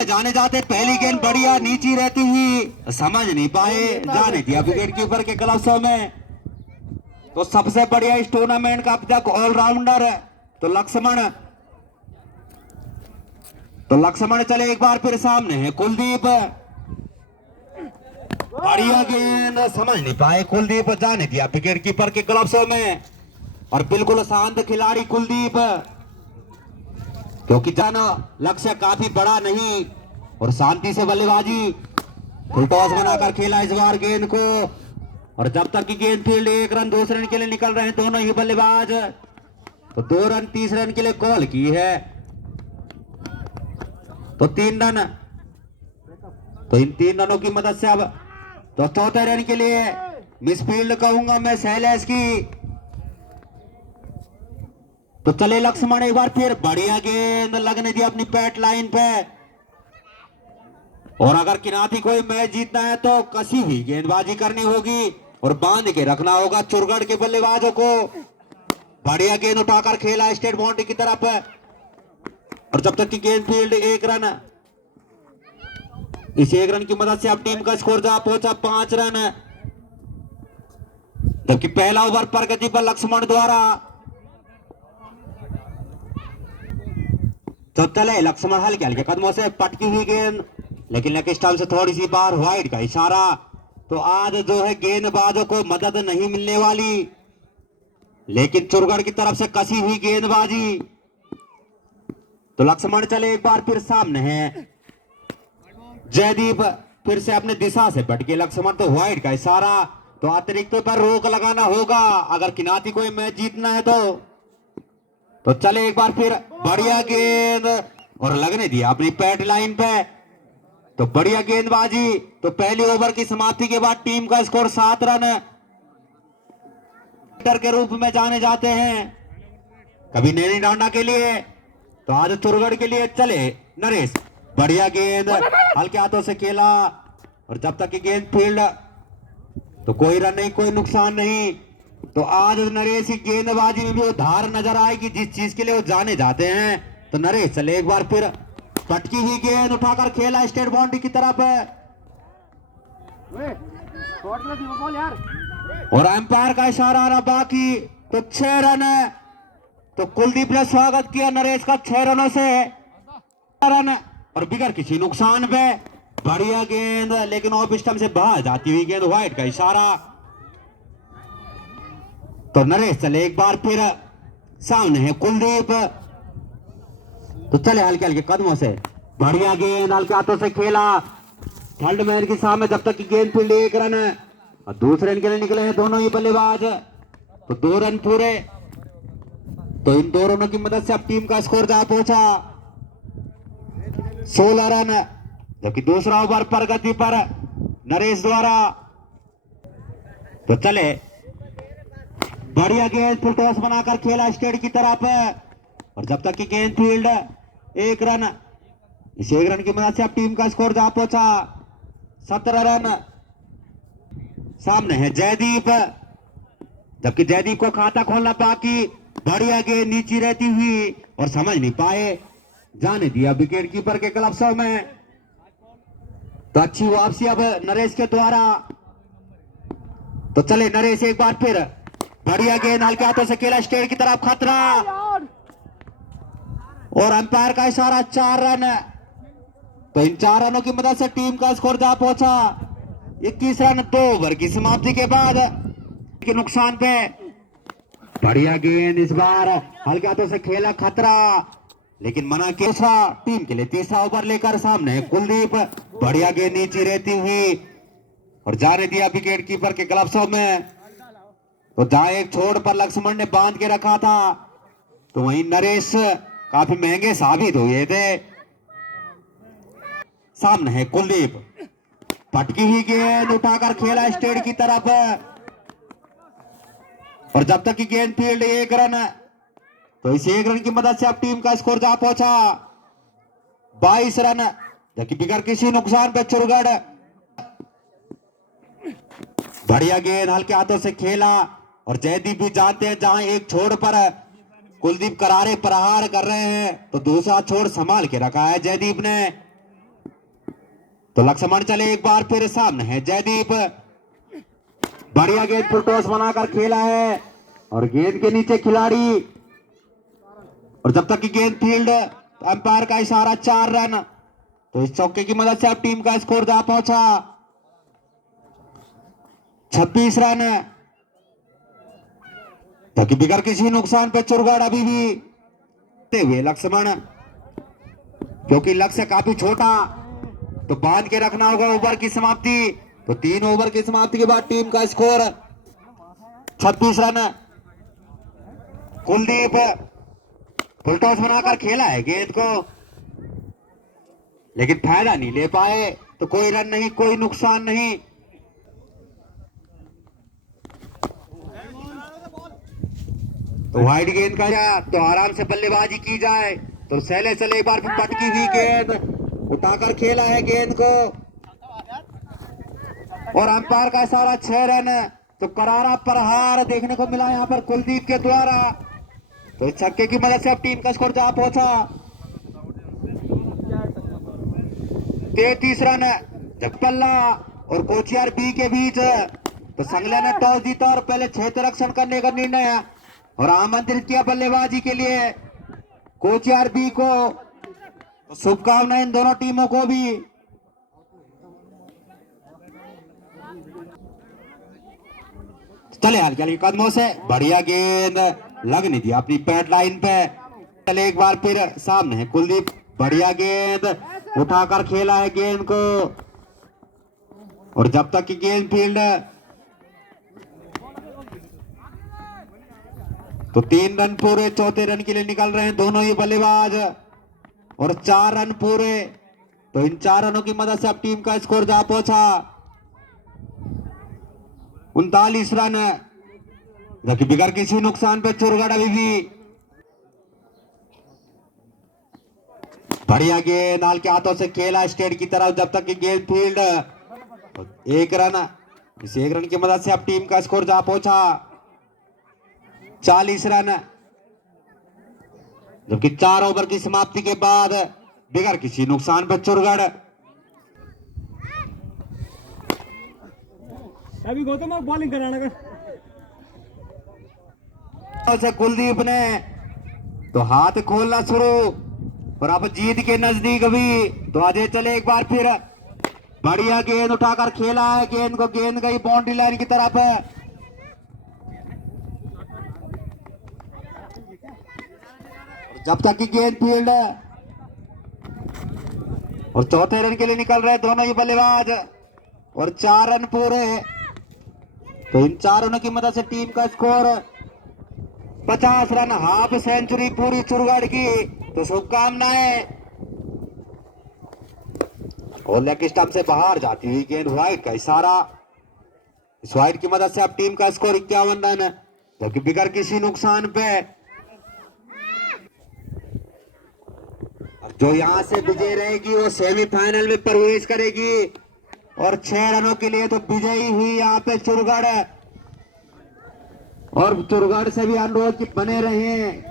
जाने जाते पहली गेंद बढ़िया नीची रहती हुई समझ नहीं पाए, जाने दिया विकेट कीपर के ग्लव्सों में। तो सबसे बढ़िया इस टूर्नामेंट का अब तक ऑलराउंडर है तो लक्ष्मण चले एक बार फिर सामने है कुलदीप। बढ़िया गेंद समझ नहीं पाए कुलदीप, जाने दिया विकेट कीपर के ग्लव्सों में। और बिल्कुल शांत खिलाड़ी कुलदीप, क्योंकि जाना लक्ष्य काफी बड़ा नहीं और शांति से बल्लेबाजी फुल टॉस बनाकर खेला इस बार गेंद को। और जब तक की गेंद फील्ड 1 रन 2 रन के लिए निकल रहे हैं दोनों ही बल्लेबाज, तो 2 रन 30 रन के लिए कॉल की है, तो 3 रन। तो इन 3 रनों की मदद से अब तो चौथे रन के लिए मिस फील्ड कहूंगा मैं शैलेश की। तो चले लक्ष्मण एक बार फिर, बढ़िया गेंद लगने दी अपनी पैट लाइन पे। और अगर किनाती कोई मैच जीतना है तो कसी हुई गेंदबाजी करनी होगी और बांध के रखना होगा चुरगढ़ के बल्लेबाजों को। बढ़िया गेंद उठाकर खेला स्टेट बाउंड्री की तरफ, और जब तक की गेंद फील्ड 1 रन, इस 1 रन की मदद से अब टीम का स्कोर जहां पहुंचा 5 रन। जबकि पहला ओवर प्रगति पर लक्ष्मण द्वारा, तो चले लक्ष्मण हल्के हल्के कदमों से पटकी हुई गेंद, लेकिन लेग स्टंप से थोड़ी सी बाहर, वाइड का इशारा। तो आज जो है गेंदबाजों को मदद नहीं मिलने वाली, लेकिन चुरगढ़ की तरफ से कसी हुई गेंदबाजी। तो लक्ष्मण चले एक बार फिर सामने है जयदीप, फिर से अपने दिशा से भटके लक्ष्मण, तो वाइड का इशारा। तो अतिरिक्त पर रोक लगाना होगा अगर किनाती कोई मैच जीतना है तो चले एक बार फिर, बढ़िया गेंद और लगने दिया अपनी पैट लाइन पे। तो बढ़िया गेंदबाजी। तो पहली ओवर की समाप्ति के बाद टीम का स्कोर 7 रन के रूप में जाने जाते हैं, कभी नैनी डांडा के लिए तो आज चुरगढ़ के लिए चले नरेश। बढ़िया गेंद हल्के हाथों से खेला, और जब तक की गेंद फील्ड, तो कोई रन नहीं कोई नुकसान नहीं। तो आज नरेश की गेंदबाजी में भी वो धार नजर आएगी जिस चीज के लिए वो जाने जाते हैं। तो नरेश चले एक बार फिर, पटकी हुई गेंद उठाकर खेला स्टेट बाउंड्री की तरफ, और अंपायर का इशारा आ रहा बाकी। तो 6 रन है। तो कुलदीप ने स्वागत किया नरेश का 6 रनों से रन, और बिगर किसी नुकसान पे। बढ़िया गेंद, लेकिन ऑफ स्टंप से बाहर जाती हुई गेंद, वाइड का इशारा। तो नरेश चले एक बार फिर सामने है कुलदीप, तो चले हल्के हल्के कदमों से, बढ़िया गेंद हल्के हाथों से खेला थर्ड मैन के सामने। जब तक की गेंद फील्ड 1 रन है, और दूसरे रन के लिए निकले हैं दोनों ही बल्लेबाज, तो 2 रन पूरे। तो इन 2 रनों की मदद से अब टीम का स्कोर जहां पहुंचा 16 रन। जबकि दूसरा ओवर प्रगति पर नरेश द्वारा। तो चले बढ़िया गेंद फुल टॉस बनाकर खेला स्टेट की तरफ, और जब तक की गेंद फील्ड 1 रन, इस 1 रन की मदद से अब टीम का स्कोर जहां पहुंचा 17 रन। सामने है जयदीप, जबकि जयदीप को खाता खोलना बाकी। बढ़िया गेंद नीची रहती हुई और समझ नहीं पाए, जाने दिया विकेट कीपर के ग्लव्सों में। तो अच्छी वापसी अब नरेश के द्वारा। तो चले नरेश एक बार फिर, बढ़िया गेंद हल्के हाथों से खेला स्टेट की तरफ, खतरा, और अंपायर का इशारा 4 रन। तो इन 4 रनों की मदद से टीम का स्कोर जहां पहुंचा 21 रन 2 ओवर की समाप्ति के बाद के नुकसान पे। बढ़िया गेंद इस बार हल्के हाथों से खेला, खतरा, लेकिन मना किया। दूसरा टीम के लिए तीसरा ओवर लेकर सामने है कुलदीप, बढ़िया गेंद नीचे रहती हुई और जाने दिया विकेट कीपर के ग्लव्सों में। तो जहां एक छोड़ पर लक्ष्मण ने बांध के रखा था, तो वहीं नरेश काफी महंगे साबित हुए थे। सामने है कुलदीप, पटकी हुई गेंद उठाकर खेला स्टेट की तरफ, और जब तक की गेंद फील्ड 1 रन, तो इस 1 रन की मदद से अब टीम का स्कोर जहां पहुंचा 22 रन। जबकि बिगर किसी नुकसान पे चुरगढ़, बढ़िया गेंद हल्के हाथों से खेला, और जयदीप भी जानते हैं जहां एक छोड़ पर कुलदीप करारे प्रहार कर रहे हैं, तो दूसरा छोड़ संभाल के रखा है जयदीप ने। तो लक्ष्मण चले एक बार फिर सामने है जयदीप। बढ़िया गेंद फुल टॉस बनाकर खेला है और गेंद के नीचे खिलाड़ी, और जब तक की गेंद फील्ड, अंपायर का इशारा 4 रन। तो इस चौके की मदद से अब टीम का स्कोर जा पहुंचा 26 रन। ताकि बिगर किसी नुकसान पे चुरगड़ अभी भी हुए लक्ष्मण, क्योंकि लक्ष्य काफी छोटा, तो बांध के रखना होगा ओवर की समाप्ति। तो 3 ओवर की समाप्ति के बाद टीम का score 26 run. Kuldeep full toss बनाकर खेला है गेंद को, लेकिन फायदा नहीं ले पाए। तो कोई रन नहीं, कोई नुकसान नहीं। तो वाइड गेंद का तो आराम से बल्लेबाजी की जाए। तो सहले चले एक बार फिर पटकी हुई गेंद, उठाकर खेला है गेंद को और अंपायर का इशारा 6 रन। तो करारा प्रहार देखने को मिला यहां पर कुलदीप के द्वारा। तो इस छक्के की मदद से अब टीम का स्कोर जा पहुंचा 33 रन। जगपल्ला और कोचियार बी के बीच। तो संगला ने टॉस जीता और पहले क्षेत्र रक्षण करने का निर्णय और आमंत्रित किया बल्लेबाजी के लिए कोचियार बी को। तो शुभकामनाएं इन दोनों टीमों को भी। चले हल्के हल्के कदमों से, बढ़िया गेंद लग नहीं दिया अपनी पैड लाइन पे। चले एक बार फिर सामने है कुलदीप, बढ़िया गेंद उठाकर खेला है गेंद को, और जब तक की गेंद फील्ड, तो 3 रन पूरे, चौथे रन के लिए निकल रहे हैं दोनों ही बल्लेबाज और 4 रन पूरे। तो इन 4 रनों की मदद से अब टीम का स्कोर जा पहुंचा 39 रन। जबकि बिगर किसी नुकसान पे चुरगड़ अभी भी। बढ़िया गेंद नाल के हाथों से खेला स्टेट की तरफ, जब तक की गेंद फील्ड, 1 रन। इस 1 रन की मदद से अब टीम का स्कोर जा पहुंचा 40 रन। जबकि 4 ओवर की समाप्ति के बाद बिगर किसी नुकसान पर चुरगड़। अभी गौतम बॉलिंग कराना का से कुलदीप ने तो हाथ खोलना शुरू, और अब जीत के नजदीक भी। तो अजय चले एक बार फिर, बढ़िया गेंद उठाकर खेला है गेंद को, गेंद गई बाउंड्री लाइन की तरफ। जब तक की गेंद फील्ड, और चौथे रन के लिए निकल रहे दोनों ही बल्लेबाज और 4 रन पूरे। तो इन 4 रनों की मदद से टीम का स्कोर 50 रन, हाफ सेंचुरी पूरी चुरगड़ की। तो शुभकामनाएं। और लेग स्टंप से बाहर जाती हुई गेंद, वाइड का इशारा। इस वाइड की मदद से अब टीम का स्कोर 51 रन, जबकि बिगर किसी नुकसान पे। जो यहां से विजय रहेगी वो सेमीफाइनल में प्रवेश करेगी, और 6 रनों के लिए तो विजयी हुई यहाँ पे चुरगड़। और चुरगड़ से भी अनुरोध कि बने रहें।